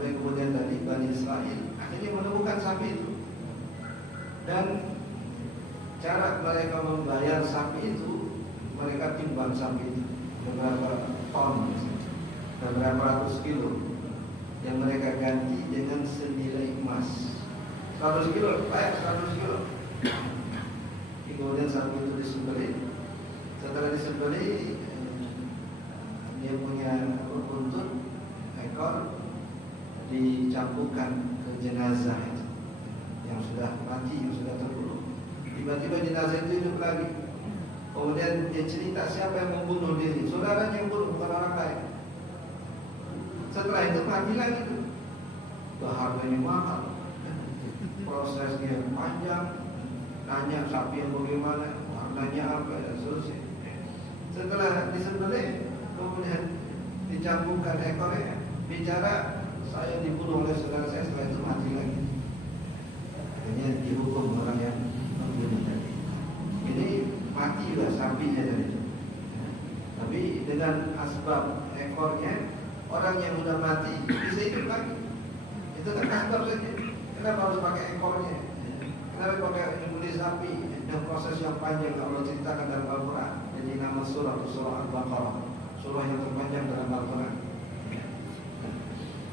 Tapi kemudian dari Bani Israel akhirnya menemukan sapi itu, dan cara mereka membayar sapi itu, mereka timbang sapi itu beberapa ton dan berapa ratus kilo, yang mereka ganti dengan senilai emas. 100 kilo, baik 100 kilo. Kemudian sapi itu disembelih. Setelah disembelih, dia punya buntut ekor dicampurkan ke jenazah itu yang sudah mati, yang sudah terbunuh. Tiba-tiba jenazah itu hidup lagi. Kemudian dia cerita siapa yang membunuh diri, saudaranya yang bunuh, bukan orang lain. Setelah itu mati lagi tuh. Harganya mahal, prosesnya panjang, nanya sapi yang bagaimana, warnanya apa, dan seterusnya. Setelah disembelih, kemudian dicampurkan ekornya, bicara saya dibunuh oleh saudara saya, setelah itu mati lagi. Akhirnya dihukum orang yang membunuh tadi. Ini mati juga sapinya tadi. Tapi dengan asbab ekornya, orang yang sudah mati bisa hidup lagi. Itu kan asbab saja. Kenapa harus pakai ekornya? Kenapa pakai nyembelih sapi? Dan proses yang panjang Allah ceritakan dalam Al-Quran. Jadi nama surah Al-Baqarah, surah yang terpanjang dalam Al-Quran.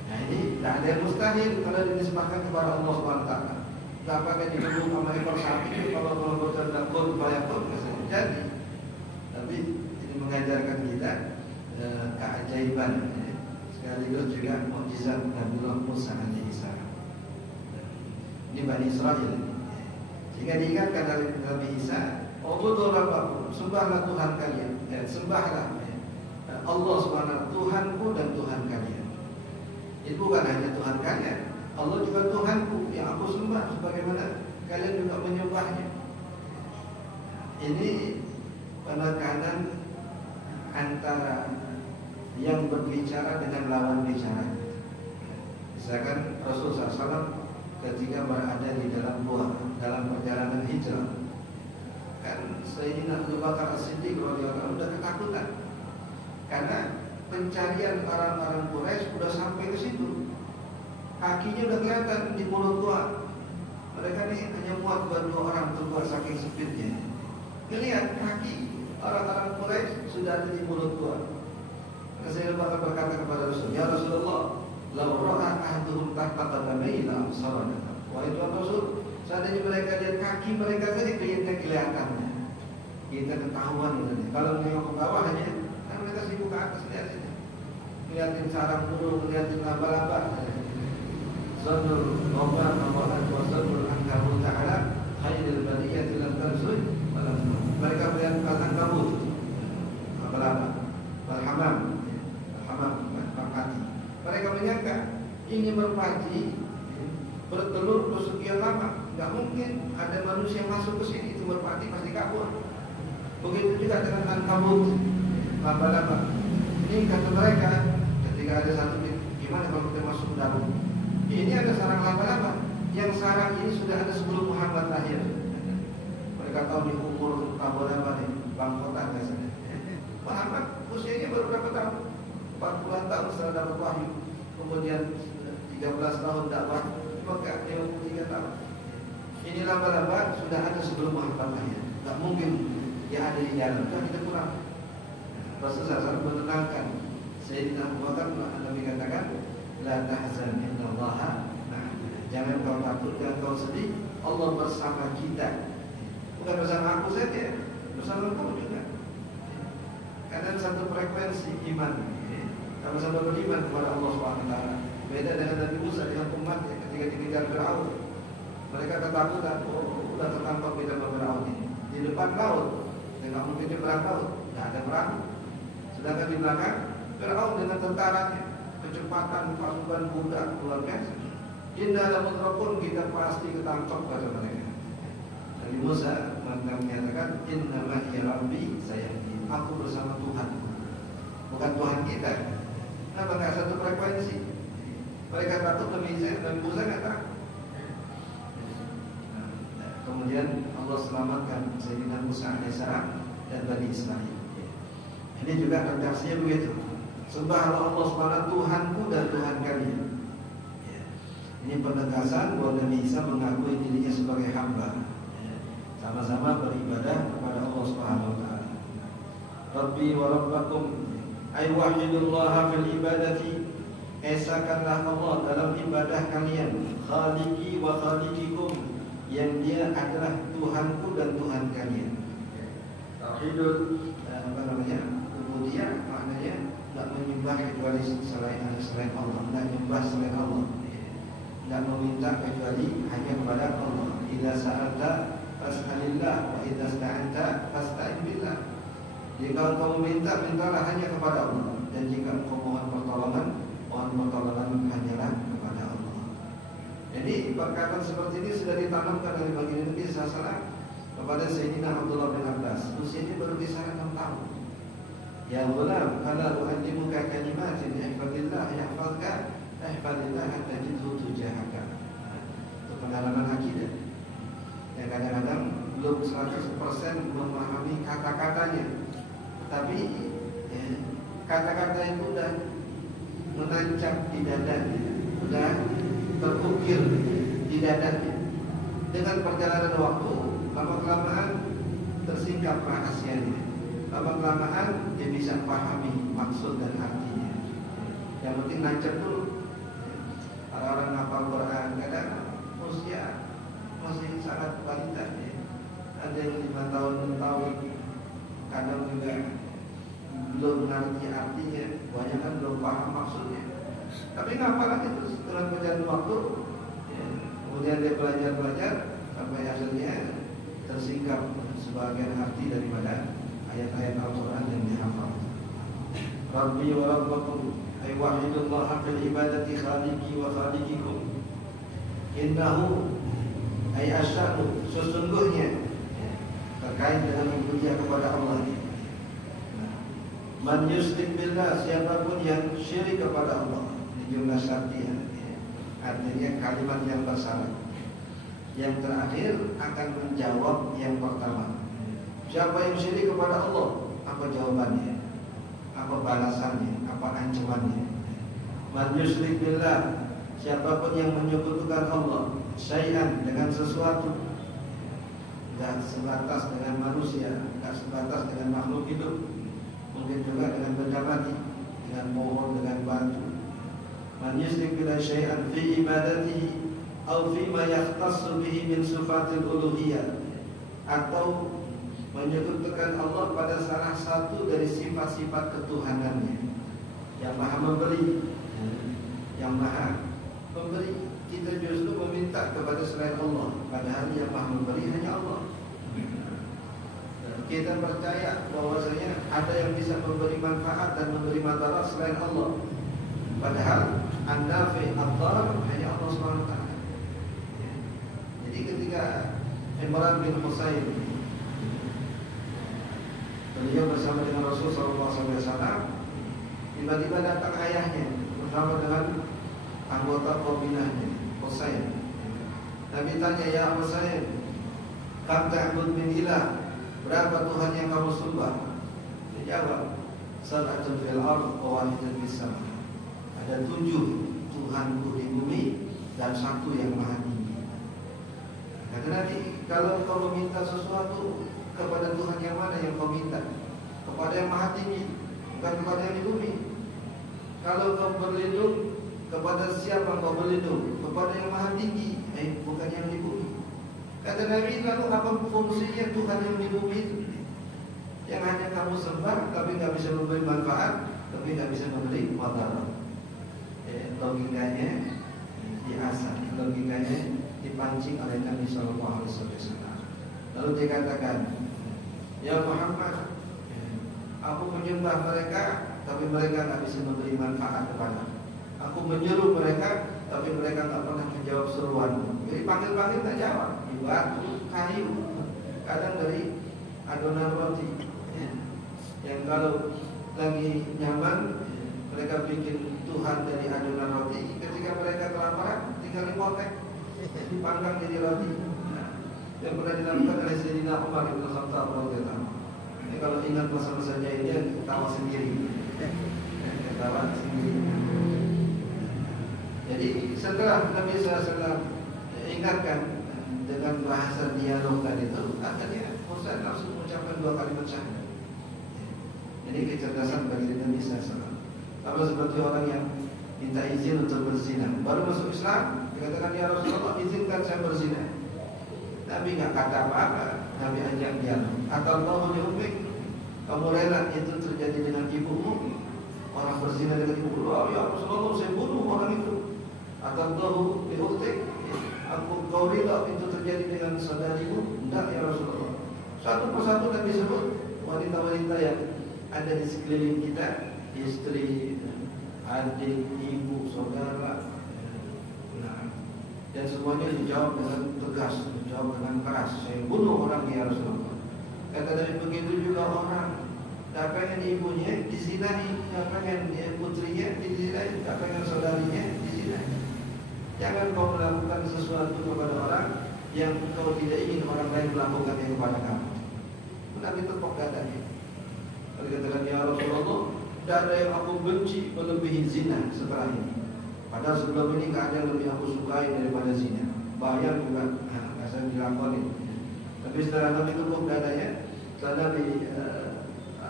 Nah ini tidak ada yang mustahil kalau dinisbahkan kepada Allah SWT. Tidak pakai dibelung sama ekor sapi. Kalau bercanda kun bayakun jadi. Tapi ini mengajarkan kita keajaiban, sekaligus juga mukjizat Nabi Musa alaihissalam. Ini Bani Israel. Jika diingatkan dari Nabi Isa, "Ubudu rabbakum," sembahlah Tuhan kalian. Sembahlah Allah SWT, Tuhanku dan Tuhan kalian. Itu bukan hanya Tuhan kalian, Allah juga Tuhanku yang aku sembah, sebagaimana kalian juga menyembahnya. Ini penekanan antara yang berbicara dengan lawan bicara. Misalkan Rasulullah SAW ketika berada di dalam gua dalam perjalanan hijrah, kan Sayyidina Abu Bakar As-Siddiq radhiyallahu anhu sudah ketakutan karena pencarian orang-orang Quraisy sudah sampai ke situ. Kakinya udah kelihatan di mulut gua. Mereka ini hanya muat buat 2 orang berdua saking sempitnya. Lihat kaki orang-orang Quraisy sudah ada di mulut gua. Sayyidina Abu Bakar berkata kepada Rasul, "Ya Rasulullah, law ra'a ahaduhum tahta qadamai la absarana." Wahai Tuhan Rasul, seandainya mereka lihat kaki mereka saja kelihatan. Kita ketahuan ini. Kalau menengok ke bawah hanya kan mereka sibuk ke atas, lihat saja. Lihatin sarang burung, lihatin laba-laba. Sadrul Umar Nawalan wa sadrul Ankabut ta'ala khairil bariyati lam tarzuh. Mereka melihat Al-Ankabut, laba-laba, Al-Hamam, merpati. Mereka menyangka ini merpati bertelur sekian lama, nggak mungkin ada manusia masuk ke sini, itu merpati pasti kabur. Begitu juga dengan Ankabut, laba-laba. Ini kata mereka, ketika ada satu, gimana kalau kita masuk dalam? Ini ada sarang laba-laba, yang sarang ini sudah ada sebelum Muhammad lahir. Mereka tahu di umur laba-laba nih, bangkotan biasanya. Muhammad usianya baru berapa tahun? 40 tahun setelah dapat wahyu. Kemudian 13 tahun dakwah, maka 53 tahun. Ini laba-laba sudah ada sebelum Muhammad lahir. Tak mungkin dia ada di jalan. Sudah kita kurang. Rasulullah SAW menenangkan Sayyidina Abu Bakar. Nabi katakan, "La tahzan innallaha ma'ana." Jangan kau takut, jangan kau sedih. Allah bersama kita. Bukan bersama aku saja, bersama kau juga. Karena satu frekuensi iman. Sama-sama beriman kepada Allah SWT. Beda dengan Nabi Musa dengan umatnya ketika dikejar Fir'aun. Mereka ketakutan, sudah tertangkap kita Fir'aun ini. Di depan laut, tidak mungkin nyebrang laut, tidak ada perahu. Sedangkan di belakang Fir'aun dengan tentaranya, kecepatan pasukan budak luar biasa. Inna lamudrakun, kita pasti ketangkap pada mereka. Nabi Musa menyatakan, "Inna ma'iya Rabbi sayahdi." Aku bersama Tuhan, bukan Tuhan kita. Kenapa nggak satu frekuensi? Mereka takut, Nabi Musa nggak takut. Kemudian Allah selamatkan Sayyidina Musa alaihissalam dan Bani Israel. Ini juga redaksinya begitu. Sembahlah Allah SWT, Tuhanku dan Tuhan kalian. penegasan bahwa Nabi Isa mengakui dirinya sebagai hamba, sama-sama beribadah kepada Allah Subhanahu wa taala. Rabbi wa rabbakum ay wahidullaha fil ibadati, esakanlah Allah dalam ibadah kalian, khaliqi wa khaliqikum, yang dia adalah Tuhanku dan Tuhan kalian. Tauhidul ubudiyah maknanya tidak menyembah kecuali selain Allah, tidak menyembah selain Allah, tidak meminta kecuali hanya kepada Allah. Idza sa'alta fas'alillah wa idza ista'anta fasta'in billah. Jika engkau meminta, mintalah hanya kepada Allah, dan jika engkau mohon pertolongan hanyalah kepada Allah. Jadi perkataan seperti ini sudah ditanamkan oleh baginda Nabi SAW kepada Sayyidina Abdullah bin Abbas. Usianya baru kisah 6 tahun. Ya ghulam, ala u'allimuka kalimatin ihfazillah yahfazka, ihfazillah tajidhu tujahaka. Itu pendalaman akidah. Yang kadang-kadang belum 100% memahami kata-katanya, tapi kata-kata itu udah menancap di dadanya, udah terukir di dadanya. Dengan perjalanan waktu, lama-kelamaan tersingkap rahasianya, lama-kelamaan dia bisa pahami maksud dan artinya. Yang penting nancap dulu. Orang-orang hafal Quran kadang usia masih sangat balita, ada yang 5 tahun, 6 tahun, kadang juga belum mengerti artinya, banyak kan belum paham maksudnya. Tapi ngapal lagi terus dalam perjalanan waktu, kemudian dia belajar sampai akhirnya tersingkap sebagian arti daripada ayat-ayat Al-Quran yang dihafal. Rabbi wa rabbakum ay wahidullaha fil ibadati khaliqi wa khaliqikum, innahu ay asyadu, sesungguhnya terkait dengan ubudiyah kepada Allah. Man yusyrik billah, siapapun yang syirik kepada Allah, di jumlah syartiyah, artinya kalimat yang bersyarat. Yang terakhir akan menjawab yang pertama. Siapa yang syirik kepada Allah, apa jawabannya? Apa balasannya? Apa ancamannya? Man yusyrik billah, siapapun yang menyekutukan Allah syai'an, dengan sesuatu, tidak sebatas dengan manusia, tidak sebatas dengan makhluk hidup, mungkin juga dengan benda mati, dengan pohon, dengan batu. Man yusyrik billahi syai'an fi ibadatihi aw fi ma yahtassu bihi min sifatil uluhiyah, atau menyekutukan Allah pada salah satu dari sifat-sifat ketuhanannya, yang maha memberi, yang maha memberi. Kita justru meminta kepada selain Allah, padahal yang maha memberi hanya Allah. Kita percaya bahwasanya ada yang bisa memberi manfaat dan memberi madarat selain Allah, padahal an-nafi' ad-dar hanya Allah SWT. Jadi ketika Imran bin Husain, beliau bersama dengan Rasul SAW, tiba-tiba datang ayahnya bersama dengan anggota kabilahnya, Husain. Nabi tanya, ya Husain, kam ta'bud min ilah, berapa Tuhan yang kamu sembah? Dia jawab, sab'atun fil ardh wa wahidun fis sama. Ada 7 Tuhanku di bumi dan 1 yang maha tinggi. Kata Nabi, kalau kau meminta sesuatu kepada Tuhan yang mana yang kau minta? Kepada yang maha tinggi, bukan kepada yang di bumi. Kalau kau berlindung, kepada siapa kau berlindung? Kepada yang maha tinggi, bukan yang di bumi. Kata Nabi, lalu apa fungsinya Tuhan yang di bumi itu? Yang hanya kamu sembah, tapi tidak bisa memberi manfaat, tapi tidak bisa memberi madarat. Logikanya diasah, logikanya dipancing oleh Nabi SAW. Lalu dia katakan, ya Muhammad, aku menyembah mereka, tapi mereka tidak bisa memberi manfaat kepada. Aku menyuruh mereka, tapi mereka tidak pernah menjawab seruanku. Jadi panggil-panggil tak jawab. Di batu, kayu, kadang dari adonan roti, yang kalau lagi nyaman, mereka bikin Tuhan dari adonan roti. Ketika mereka kelaparan, tinggal dipotek, dipanggang jadi roti. Yang pernah dilakukan oleh Sayyidina Umar bin Khattab radhiyallahu. Ini kalau ingat masa-masa jahiliyah, ketawa sendiri. Ketawa sendiri. Jadi setelah Nabi SAW ingatkan dengan bahasa dialog tadi itu, akhirnya Musa langsung mengucapkan 2 kalimat syahadat. Jadi kecerdasan bagi Nabi SAW. Sama seperti orang yang minta izin untuk berzina, baru masuk Islam, dikatakan ya Rasulullah izinkan saya berzina. Nabi nggak kata apa-apa, Nabi ajak dialog. Atallahu li ummik, kamu rela itu terjadi dengan ibumu? Orang berzina dengan ibu, oh ya Rasulullah saya bunuh orang itu. Atallahu li ukhtik, kau rela itu terjadi dengan saudarimu? Enggak ya Rasulullah. Satu persatu Nabi sebut wanita-wanita yang ada di sekeliling kita, istri, adik, ibu, saudara. Nah, dan semuanya dijawab dengan tegas, dijawab dengan keras. Saya bunuh orang ya Rasulullah. Kata Nabi begitu juga orang tak pengen ibunya dizinai, tak pengen putrinya dizinai, tak pengen saudarinya dizinai. Jangan kau melakukan sesuatu kepada orang yang kau tidak ingin orang lain melakukannya kepada kamu. Nabi tepuk dadanya. Kalau katakan ya Rasulullah, tidak ada yang aku benci melebihi zina setelah ini. Padahal sebelum ini tidak ada yang lebih aku sukai daripada zina. Bayar juga, saya dilakoni. Tapi setelah Nabi tepuk dadanya, setelah Nabi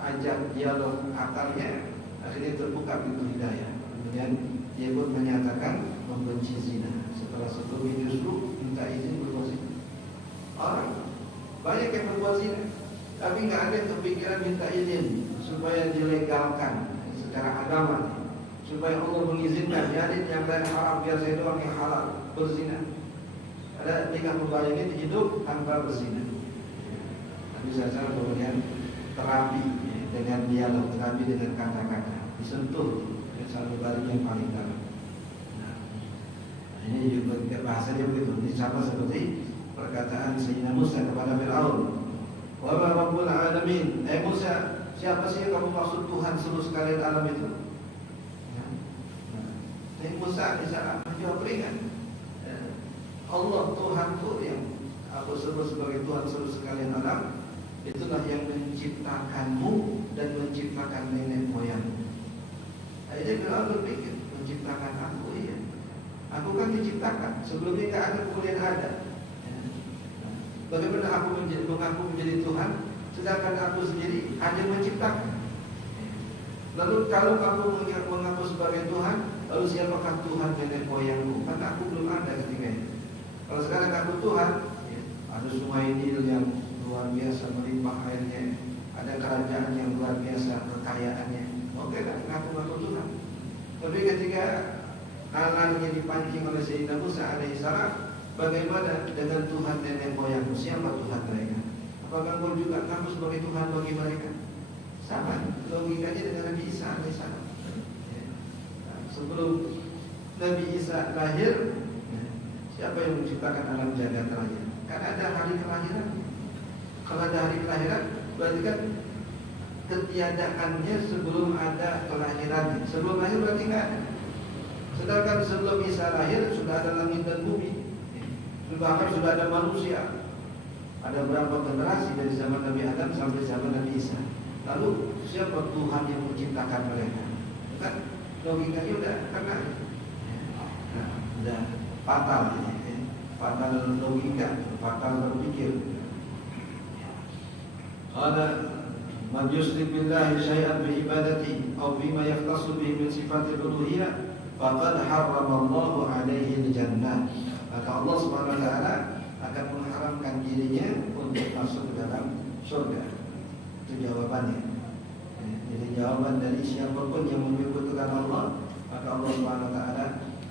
ajak dialog akalnya, akhirnya terbuka pintu hidayah. Kemudian dia pun menyatakan membenci zina. Setelah sebelumnya justru minta izin berbuat zina. Orang banyak yang berbuat zina, tapi nggak ada yang kepikiran minta izin supaya dilegalkan secara agama, supaya Allah mengizinkan jadi yang lain haram biar saya doang yang halal berzina. Ada nikah mubayyah hidup tanpa berzina. Tapi saya kemudian terapi dengan dialog, terapi dengan kata-kata, disentuh sanubari yang paling dalam. Nah, ini juga bahasanya begitu, sama seperti perkataan Sayyidina Musa kepada Fir'aun. Wa ma rabbul alamin, Musa, siapa sih yang kamu maksud Tuhan seluruh sekalian alam itu? Musa bisa menjawab ringan. Allah Tuhanku yang aku sebut sebagai Tuhan seluruh sekalian alam, itulah yang menciptakanmu dan menciptakan nenek moyangmu. Akhirnya Fir'aun berpikir, menciptakan aku, iya. Aku kan diciptakan, sebelumnya tidak ada kemudian ada. Bagaimana aku mengaku menjadi Tuhan, sedangkan aku sendiri hanya menciptakan. Lalu kalau kamu mengaku sebagai Tuhan, lalu siapakah Tuhan nenek moyangmu? Karena aku belum ada ketika itu. Kalau sekarang aku Tuhan, ada sungai Nil yang luar biasa melimpah airnya, ada kerajaan yang luar biasa kekayaannya. Oke kan, ngaku-ngaku Tuhan. Tapi ketika nalarnya dipancing oleh Sayyidina Musa alaihissalam, bagaimana dengan Tuhan nenek moyangmu? Siapa Tuhan mereka? Apakah kau juga ngaku sebagai Tuhan bagi mereka? Sama logikanya dengan Nabi Isa alaihissalam. Sebelum Nabi Isa lahir, siapa yang menciptakan alam jagat raya? Karena ada hari kelahiran. Kalau ada hari kelahiran, berarti kan ketiadaannya sebelum ada kelahirannya. Sebelum lahir berarti nggak ada. Sedangkan sebelum Isa lahir sudah ada langit dan bumi. Bahkan sudah ada manusia. Ada berapa generasi dari zaman Nabi Adam sampai zaman Nabi Isa. Lalu siapa Tuhan yang menciptakan mereka? Kan logikanya udah karena udah fatal, fatal logika, fatal berpikir. Ada man yusyrik billahi syai'an bi ibadati aw bima yahtassu bihi min sifatil uluhiyah faqad harrama Allahu 'alaihi al-jannah. Maka Allah Subhanahu wa taala akan mengharamkan dirinya untuk masuk ke dalam surga. Itu jawabannya. Jadi jawaban dari siapapun yang menyebutkan Allah, maka Allah Subhanahu wa taala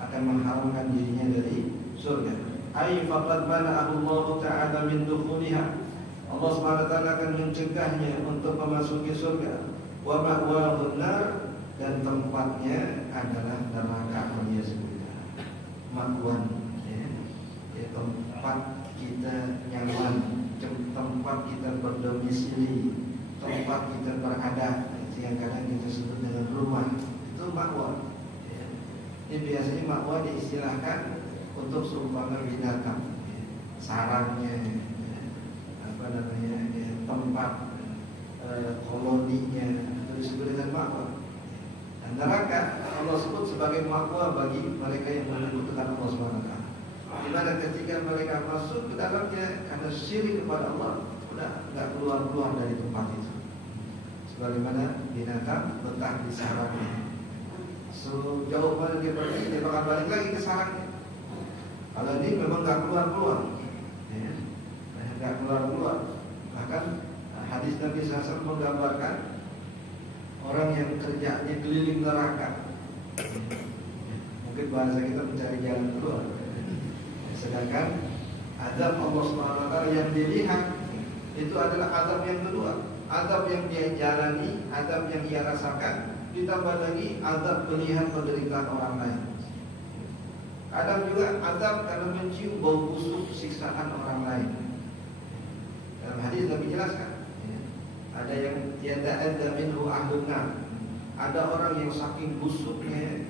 akan mengharamkan dirinya dari surga. Ai faqad mana'ahu Allah taala min dukhuliha. Allah Subhanahu wa taala akan mencegahnya untuk memasuki surga. Wa ma'wahu an-nar, dan tempatnya adalah neraka. Makwan, tempat kita nyaman, tempat kita berdomisili, tempat kita berada, yang kadang kita sebut dengan rumah, itu makwa. Ini biasanya makwa diistilahkan untuk seumpama binatang, sarangnya, tempat koloninya, itu disebut dengan makwa. Dan neraka Allah sebut sebagai ma'wa bagi mereka yang menyekutukan Allah SWT. Di mana ketika mereka masuk ke dalamnya karena syirik kepada Allah, sudah nggak keluar dari tempat itu. Sebagaimana binatang betah di sarangnya, sejauh mana dia pergi, dia bakal balik lagi ke sarangnya. Kalau ini memang nggak keluar, ya, nggak keluar. Bahkan hadis Nabi SAW menggambarkan orang yang kerjanya keliling neraka. Mungkin bahasa kita mencari jalan keluar. Sedangkan azab Allah SWT yang dilihat itu adalah azab yang kedua, azab yang dia jalani, azab yang ia rasakan, ditambah lagi azab melihat penderitaan orang lain. Kadang juga azab karena mencium bau busuk siksaan orang lain. Dalam hadis Nabi jelaskan, ada yang tiada ada minhu ahlunna. Ada orang yang saking busuknya,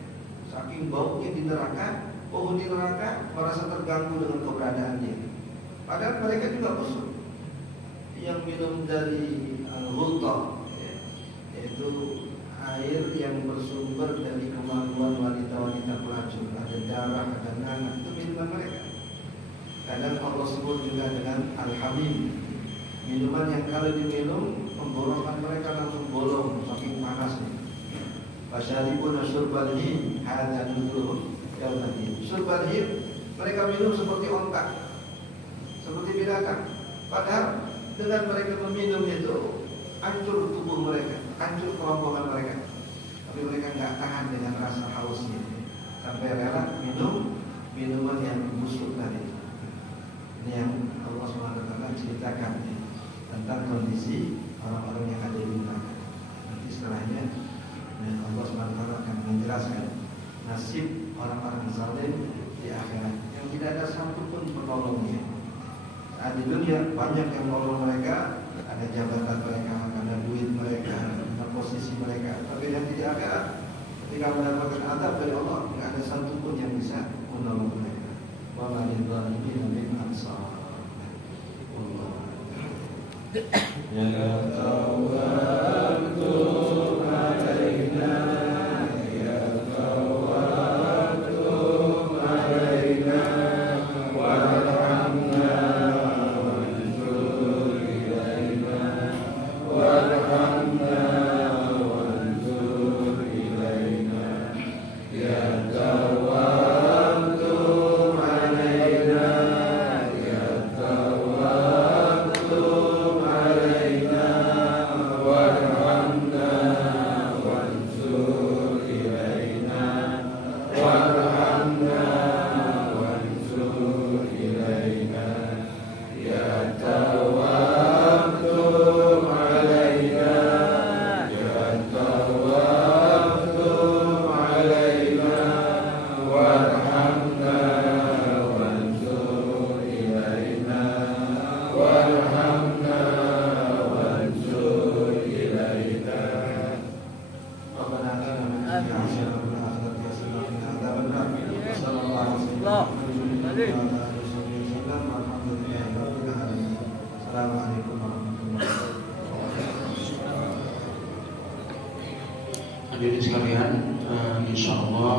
saking baunya di neraka, penghuni neraka merasa terganggu dengan keberadaannya. Padahal mereka juga busuk. Yang minum dari al-ghulta, yaitu air yang bersumber dari kemaluan wanita-wanita pelacur. Ada darah, ada nanah, itu minuman mereka. Kadang Allah sebut juga dengan al-hamim, minuman yang kalau diminum tenggorokan mereka langsung bolong saking panasnya. Fasyaribuna syurbal him hadza nuzuluhum yaumad din. Syurbal him, mereka minum seperti onta, seperti binatang. Padahal dengan mereka meminum itu hancur tubuh mereka, hancur kerongkongan mereka. Tapi mereka nggak tahan dengan rasa hausnya, sampai rela minum minuman yang busuk tadi. Ini yang Allah SWT ceritakan tentang kondisi orang-orang yang ada di neraka. Nanti setelahnya Allah SWT akan menjelaskan nasib orang-orang zalim di akhirat yang tidak ada satupun penolongnya. Saat di dunia banyak yang menolong mereka, ada jabatan mereka, ada duit mereka, ada posisi mereka. Tapi nanti di akhirat ketika mendapatkan azab dari Allah, tidak ada satupun yang bisa menolong mereka. Wa ma lidh-dhalimin min ansar. Ya tawakkaltu alaina ya tawakkaltu alaina warhamna wanzur ilaina warhamna wanzur ilaina ya tawakkaltu alaina ya tawakkaltu alaina warhamna wanzur ilaina warhamna wanzur ilaina ya tawakkaltu alaina ya tawakkaltu alaina warhamna wanzur ilaina warhamna wanzur ilaina. Rabbana atina min ladunka rahmatan wa hab lana min ladunka adzaban hasanah. Sallallahu alaihi wasallam. Assalamualaikum warahmatullahi wabarakatuh. Hadirin sekalian, insyaallah